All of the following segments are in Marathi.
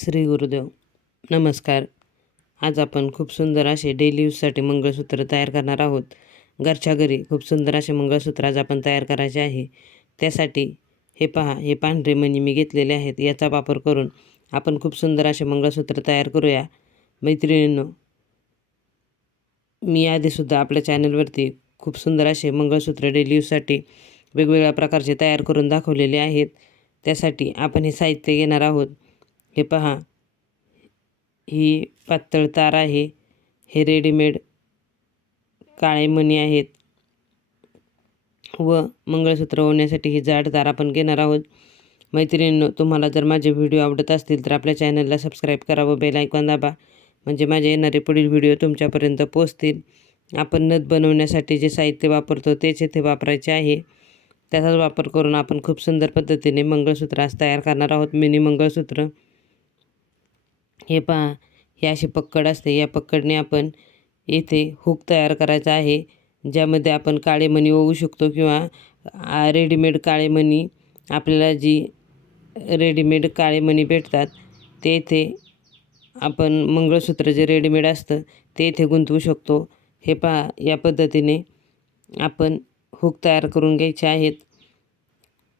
श्री गुरुदेव. नमस्कार. आज आपण खूप सुंदर असे डेली यूजसाठी मंगळसूत्र तयार करणार आहोत. घरच्या घरी खूप सुंदर असे मंगळसूत्र आज आपण तयार करायचे आहे. त्यासाठी हे पहा हे पांढरे मणी मी घेतलेले आहेत. याचा वापर करून आपण खूप सुंदर असे मंगळसूत्र तयार करूया. मैत्रिणींनो मी आधीसुद्धा आपल्या चॅनलवरती खूप सुंदर असे मंगळसूत्र डेली यूजसाठी वेगवेगळ्या प्रकारचे तयार करून दाखवलेले आहेत. त्यासाठी आपण हे साहित्य घेणार आहोत. हे पहा. ही पातळ तार आहे. हे रेडीमेड काळे मणी आहेत. व मंगळसूत्र होण्यासाठी ही जाड तार आपण घेणार आहोत. मैत्रिणींनो तुम्हाला जर माझे व्हिडिओ आवडत असतील तर आपल्या चॅनलला सबस्क्राईब करा व बेल ऐकून दाबा. म्हणजे माझे येणारे पुढील व्हिडिओ तुमच्यापर्यंत पोचतील आपण नथ बनवण्यासाठी जे साहित्य वापरतो तेच येथे वापरायचे आहे. त्याचाच वापर करून आपण खूप सुंदर पद्धतीने मंगळसूत्र आज तयार करणार आहोत. मिनी मंगळसूत्र. हे पहा हे अशी पक्कड असते. या पक्कडने आपण येथे हुक तयार करायचा आहे ज्यामध्ये आपण काळे मणी ओवू शकतो किंवा रेडीमेड काळे मणी आपल्याला जी रेडीमेड काळे मणी भेटतात ते येथे आपण मंगळसूत्र जे रेडीमेड असतं ते येथे गुंतवू शकतो. हे पहा या पद्धतीने आपण हुक तयार करून घ्यायचे आहेत.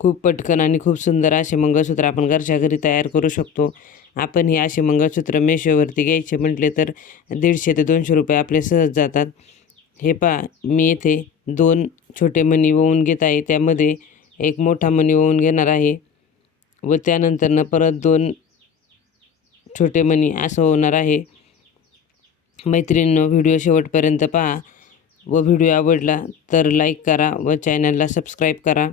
खूप पटकन आणि खूप सुंदर असे मंगळसूत्र आपण घरच्या घरी तयार करू शकतो. आपण हे असे मंगळसूत्र मेशोवरती घ्यायचे म्हटले तर दीडशे ते दोनशे रुपये आपले सहज जातात. हे पा मी येथे दोन छोटे मणी ओवून घेत आहे. त्यामध्ये एक मोठा मणी ओवून घेणार आहे व त्यानंतरनं परत दोन छोटे मणी असं होणार आहे. मैत्रिणींनो व्हिडिओ शेवटपर्यंत पहा व व्हिडिओ आवडला तर लाईक करा व चॅनलला सबस्क्राईब करा.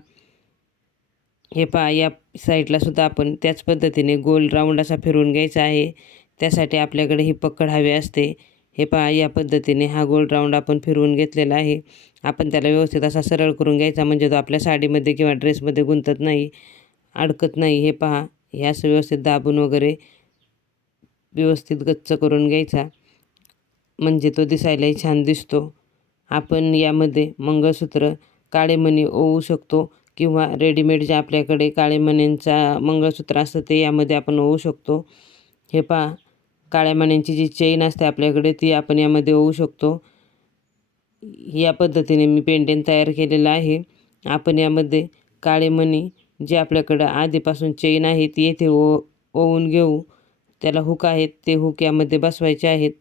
हे पहा या साईडला सुद्धा आपण त्याच पद्धतीने गोल राऊंड असा फिरवून घ्यायचा आहे. त्यासाठी आपल्याकडे ही पकड हवी असते. हे पहा या पद्धतीने हा गोल राऊंड आपण फिरवून घेतलेला आहे. आपण त्याला व्यवस्थित असा सरळ करून घ्यायचा म्हणजे तो आपल्या साडीमध्ये किंवा ड्रेसमध्ये गुंतत नाही अडकत नाही. हे पहा हे असं व्यवस्थित दाबून वगैरे व्यवस्थित गच्च करून घ्यायचा म्हणजे तो दिसायलाही छान दिसतो. आपण यामध्ये मंगळसूत्र काळे मणी ओवू शकतो. किंवा रेडीमेड जे आपल्याकडे काळे मण्यांचा मंगळसूत्र असतं ते यामध्ये आपण ओवू शकतो. हे पहा काळ्या मण्यांची जी चेन असते आपल्याकडे ती आपण यामध्ये ओवू शकतो. या पद्धतीने मी पेंडेन तयार केलेलं आहे. आपण यामध्ये काळे मणी जे आपल्याकडं आधीपासून चेन आहे ती येथे ओ ओवून घेऊ. त्याला हुक आहेत ते हुक यामध्ये बसवायचे आहेत.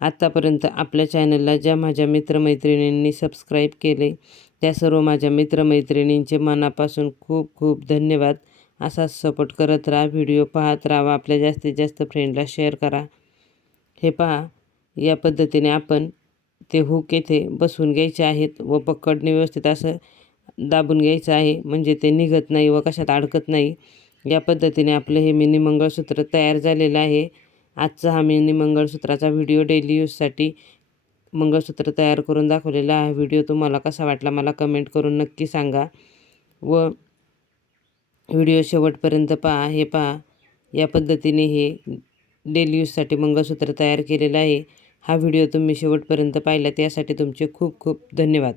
आत्तापर्यंत आपल्या चॅनलला ज्या माझ्या मित्रमैत्रिणींनी सबस्क्राईब केले त्या सर्व माझ्या मित्रमैत्रिणींचे मनापासून खूप खूप धन्यवाद. असाच सपोर्ट करत राहा व्हिडिओ पाहत राहा आपल्या जास्तीत जास्त फ्रेंडला शेअर करा. हे पहा या पद्धतीने आपण ते हुक येथे बसवून घ्यायचे आहेत व पकडणे व्यवस्थित असं दाबून घ्यायचं आहे. म्हणजे ते निघत नाही व कशात अडकत नाही. या पद्धतीने आपलं हे मिनी मंगळसूत्र तयार झालेलं आहे. आजचा हा मिनी मंगळसूत्राचा व्हिडिओ डेली यूजसाठी मंगळसूत्र तयार करून दाखवलेला हा व्हिडिओ तुम्हाला कसा वाटला मला कमेंट करून नक्की सांगा. व व्हिडिओ शेवटपर्यंत पहा. हे पहा. या पद्धतीने हे डेली यूजसाठी मंगळसूत्र तयार केलेलं आहे. हा व्हिडिओ तुम्ही शेवटपर्यंत पाहिला त्यासाठी तुमचे खूप खूप धन्यवाद.